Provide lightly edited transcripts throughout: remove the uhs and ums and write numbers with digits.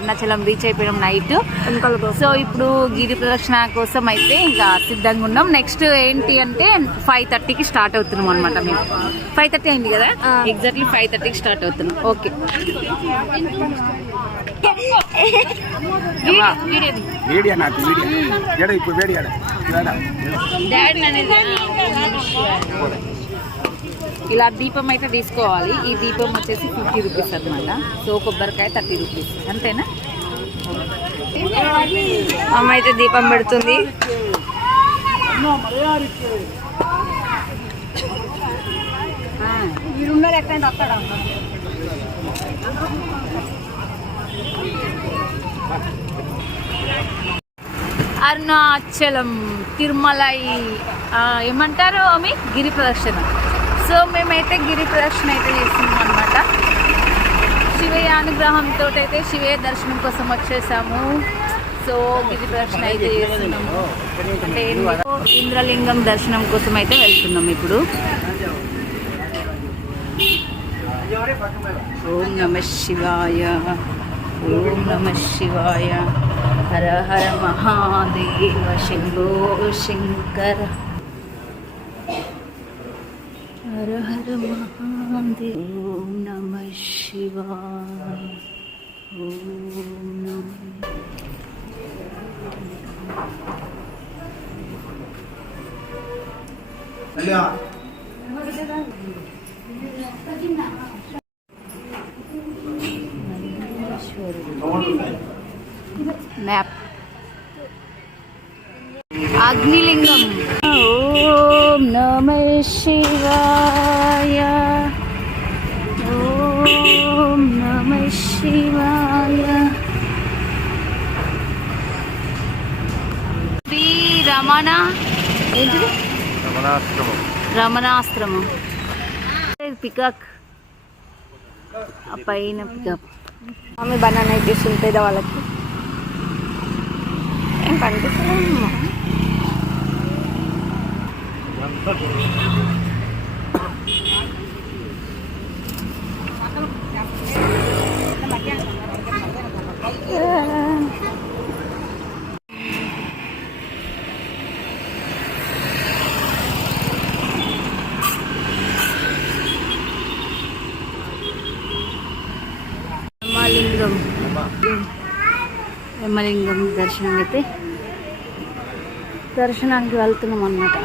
Arunachalam reach అయిపోయినాం night. So ఇప్పుడు గిరి ప్రదక్షిణ కోసం అయితే ఇంకా సిద్ధంగా ఉన్నాం. నెక్స్ట్ ఏంటి అంటే 5:30కి స్టార్ట్ అవుతున్నాం అనమాట. మేము 5:30 అయింది కదా, ఎగ్జాక్ట్లీ 5:30కి స్టార్ట్ అవుతున్నాం. ఓకే ఇలా దీపం అయితే తీసుకోవాలి. ఈ దీపం వచ్చేసి 50 రూపీస్ అనమాట. సో కొబ్బరికాయ 30 రూపీస్ అంతేనా. అమ్మ అయితే దీపం పెడుతుంది. అరుణాచలం తిరుమలై ఏమంటారు అవి గిరి ప్రదక్షిణ. సో మేమైతే గిరి ప్రదక్షిణ అయితే చేస్తున్నాం అనమాట. శివయ్య అనుగ్రహంతో అయితే శివయ్య దర్శనం కోసం వచ్చేసాము. సో గిరి ప్రదక్షిణ అయితే చేస్తున్నాము. అంటే ఇంద్రలింగం దర్శనం కోసం అయితే వెళ్తున్నాం ఇప్పుడు. ఓం నమః శివాయ, ఓం నమః శివాయ, హర హర మహాదేవ శంభో శంకర, హర హర మహాదేవ. ఓం నమః శివాయ, ఓం నమః. మ్యాప్ అగ్నిలింగం. ఓం నమః శివాయ, ఓం నమః శివాయ. శ్రీ రమణ ఏంటిది రమణాశ్రమం. పికాక్ పైన పికప్. ఆమె బనానా అయితే ఇస్తుంది వాళ్ళకి. ఏం కనిపిస్తుందమ్మా. యమలింగం దర్శనం అయితే దర్శనానికి వెళ్తున్నాం అన్నమాట.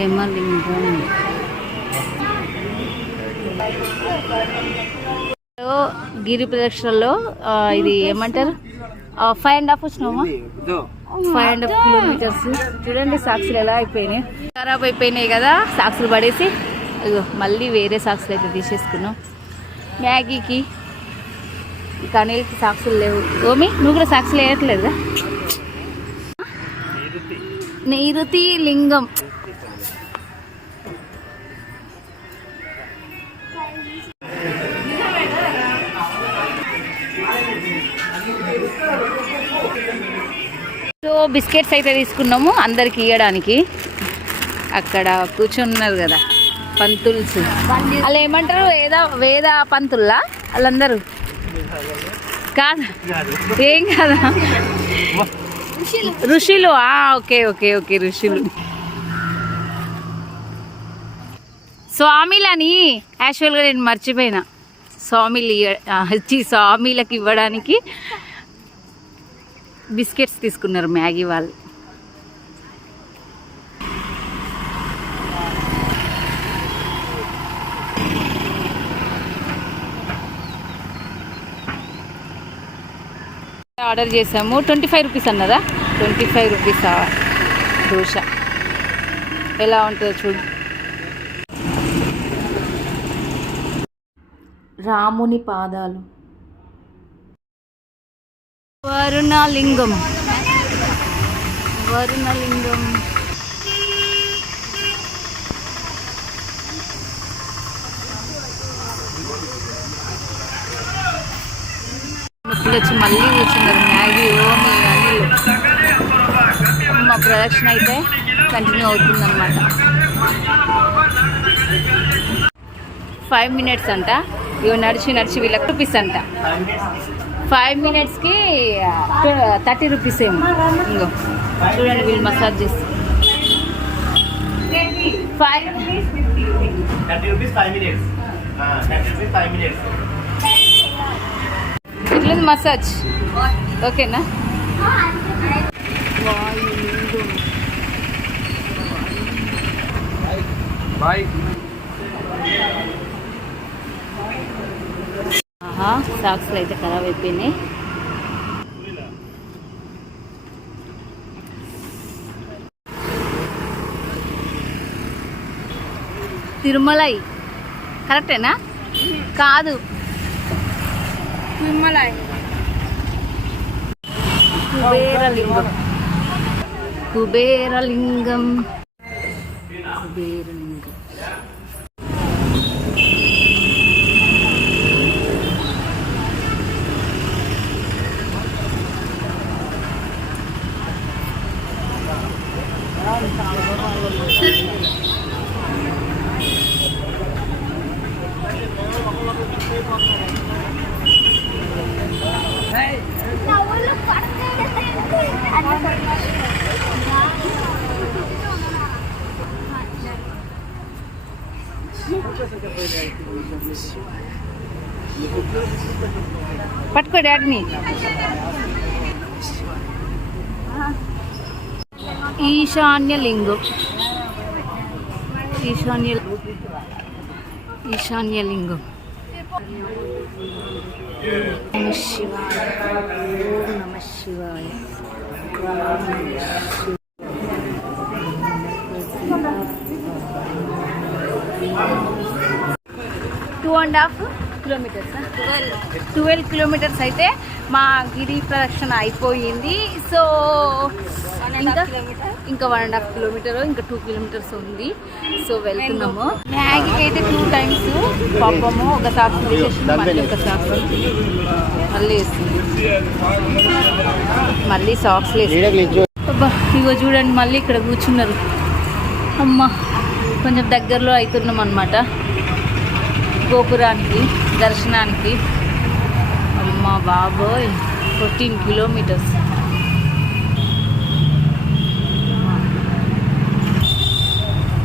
యమలింగం గిరి ప్రదక్షిణలో ఇది ఏమంటారు 5.5 వచ్చినామా 5.5 కిలోమీటర్స్. చూడండి సాక్సులు ఎలా అయిపోయినాయి, ఖరాబ్ అయిపోయినాయి కదా. సాక్సులు పడేసి మళ్ళీ వేరే సాక్సులు అయితే తీసేసుకున్నాం. మ్యాగీకి కానీ సాక్సులు లేవు. ఓమి నువ్వు కూడా సాక్సులు వేయట్లేదా. నైరుతి లింగం సో బిస్కెట్స్ అయితే తీసుకున్నాము అందరికి ఇవ్వడానికి. అక్కడ కూర్చున్నారు కదా పంతుల్స్, వాళ్ళు ఏమంటారు వేద పంతుల్లా వాళ్ళందరూ కాదు, ఏం కదా ఋషులు. ఓకే ఓకే ఓకే ఋషులు. స్వామిలని యాక్చువల్గా నేను మర్చిపోయినా. స్వామిలకి ఇవ్వడానికి బిస్కెట్స్ తీసుకున్నారు మ్యాగీ వాళ్ళు. ఆర్డర్ చేసాము. 25 రూపీస్ అన్నదా, 25 రూపీస్ దోశ. ఎలా ఉంటుందో చూడు. రాముని పాదాలు. వరుణలింగం ఇప్పుడు వచ్చి మళ్ళీ కూర్చున్నారు. మ్యాగీ ఓమి అనిల్. మా ప్రదక్షిణ అయితే కంటిన్యూ అవుతుందన్నమాట. 5 minutes అంట. ఇవి నడిచి వీళ్ళకి రూపీస్ అంట. 5 minutesకి 30 రూపీస్ ఏమో. ఇంకో చూడండి వీళ్ళు మసాజ్ చేస్తారు. 5 rupees 30 rupees 5 minutes. 30 rupees 5 minutes. ఇట్లా మసాజ్ ఓకేనా? Bye. సాక్స్లు అయితే ఖరాబ్ అయిపోయినాయి. తిరుమలై కరెక్టేనా? కాదు, కుబేరలింగం. కుబేరలింగం కుబేరలింగం. పట్టుకో డాడీని. ఈశాన్యలింగం. ఈశాన్యలింగం. నమ శివాయ. ఓం నమ శివాయ. 2.5 kilometers. 12 kilometers అయితే మా గిరి ప్రదక్షిణ అయిపోయింది. సో ఇంకా 1.5 kilometer, ఇంకా 2 kilometers ఉంది. సో వెళ్తున్నాము. మ్యాగీకి అయితే 2 times పాపము ఒక సాక్స్ వేసేసింది, మళ్ళీ ఒక సాక్స్ మళ్ళీ వేస్తుంది, మళ్ళీ సాక్స్ వేస్తుంది. అబ్బా ఇగో చూడండి మళ్ళీ ఇక్కడ కూర్చున్నారు. అమ్మ కొంచెం దగ్గరలో అవుతున్నాం అన్నమాట గోపురానికి దర్శనానికి. అమ్మ బాబోయ్ 14 kilometers.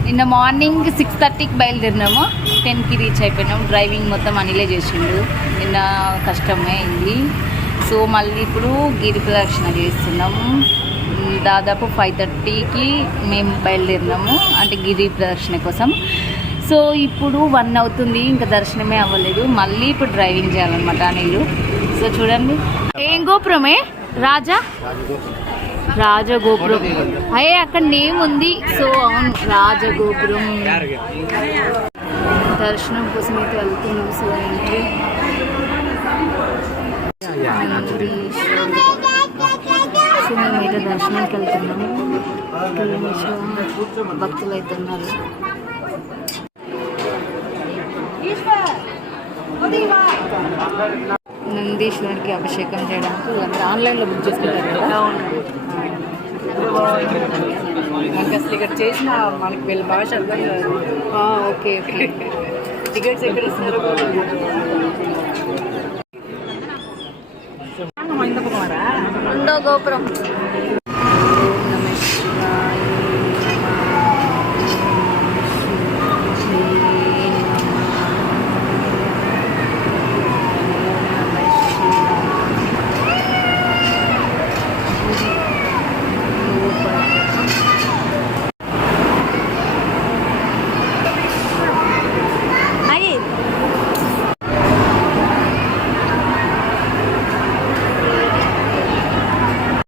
నిన్న మార్నింగ్ 6:30కి బయలుదేరినాము, 10కి రీచ్ అయిపోయినాము. డ్రైవింగ్ మొత్తం అనిలే చేసిండు, నిన్న కష్టమే అయింది. సో మళ్ళీ ఇప్పుడు గిరి ప్రదక్షిణ చేస్తున్నాము. దాదాపు 5:30కి మేము బయలుదేరినాము, అంటే గిరి ప్రదక్షిణ కోసం. సో ఇప్పుడు 1 అవుతుంది, ఇంకా దర్శనమే అవ్వలేదు. మళ్ళీ ఇప్పుడు డ్రైవింగ్ చేయాలన్నమాట అనిలు. సో చూడండి ఏం గోపురమే రాజగోపురం. అయ్యే అక్కడ నేమ్ ఉంది. సో అవును రాజగోపురం. దర్శనం కోసం అయితే వెళ్తున్నాం. సో ఎంట్రీ సో మేమైతే దర్శనానికి వెళ్తున్నాము. భక్తులు అయితే ఉన్నారు. నందీశ్వరునికి అభిషేకం చేయడానికి ఆన్లైన్లో బుక్ చేసుకుంటారు కదా. మనకి అసలు ఇక్కడ చేసిన మనకి వీళ్ళ భాష అర్థం కాదు. Okay okay. టికెట్స్ ఎక్కడ ఇస్తున్నారు? రెండో గోపురం